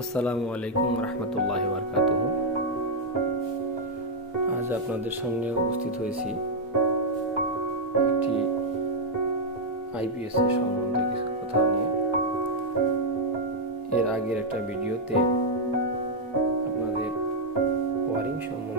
আসসালামু আলাইকুম রহমতুল্লাহ বরকাত আজ আপনাদের সামনে উপস্থিত হয়েছি একটি আইপিএস এর সম্বন্ধে কিছু কথা নিয়ে। এর আগের একটা ভিডিওতে আপনাদের ওয়ারিং সম্বন্ধে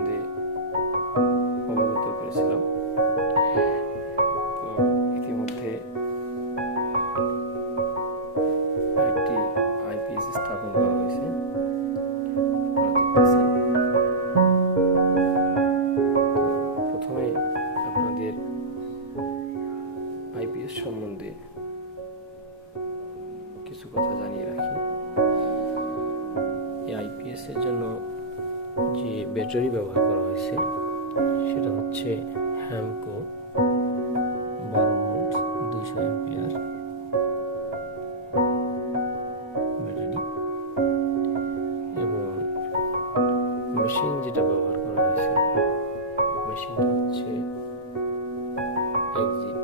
এর জন্য যে ব্যাটারি ব্যবহার করা হয়েছে, সেটা হচ্ছে হ্যামকো বারো ভোল্ট, দুইশো এম্পিয়ার ব্যাটারি এবং মেশিন যেটা ব্যবহার করা হয়েছে মেশিনটা হচ্ছে এক্সিটের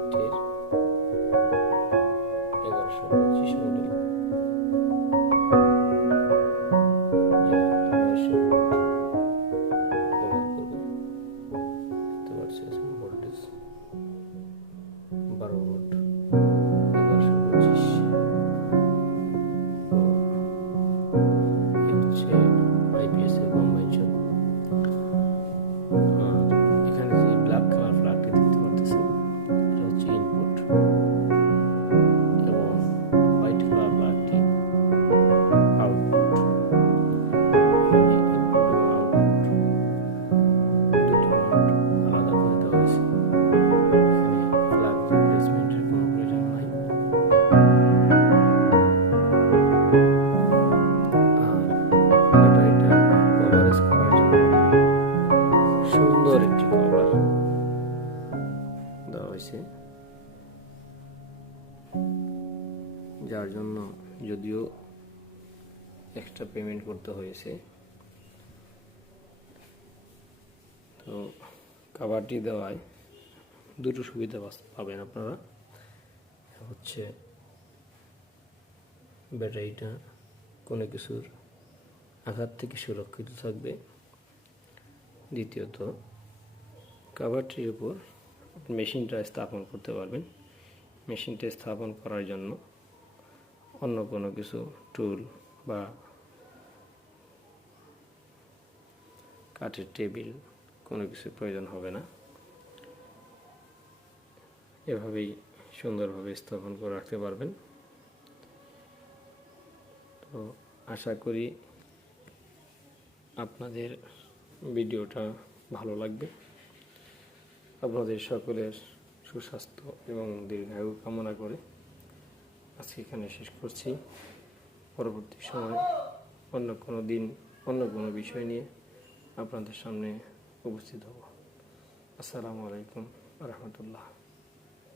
তো হয়েছে। যার জন্য যদিও এক্সট্রা পেমেন্ট করতে হয়েছে। তো কাভারটি দেওয়ায় দুটো সুবিধা পাবেন আপনারা। হচ্ছে ব্যাটারিটা কোনো কিছুর আঘাত থেকে সুরক্ষিত থাকবে। দ্বিতীয়ত কাভারটির উপর মেশিনটা স্থাপন করতে পারবেন। মেশিনটা স্থাপন করার জন্য অন্য কোনো কিছু টুল বা কাঠের টেবিল কোনো কিছু প্রয়োজন হবে না। এভাবেই সুন্দরভাবে স্থাপন করে রাখতে পারবেন। তো আশা করি আপনাদের ভিডিওটা ভালো লাগবে। আপনাদের সকলের সুস্বাস্থ্য এবং দীর্ঘায়ু কামনা করে আজকে এখানে শেষ করছি। পরবর্তী সময় অন্য কোনো দিন, অন্য কোনো বিষয় নিয়ে আপনাদের সামনে উপস্থিত হব। আসসালামু আলাইকুম রহমতুল্লাহ।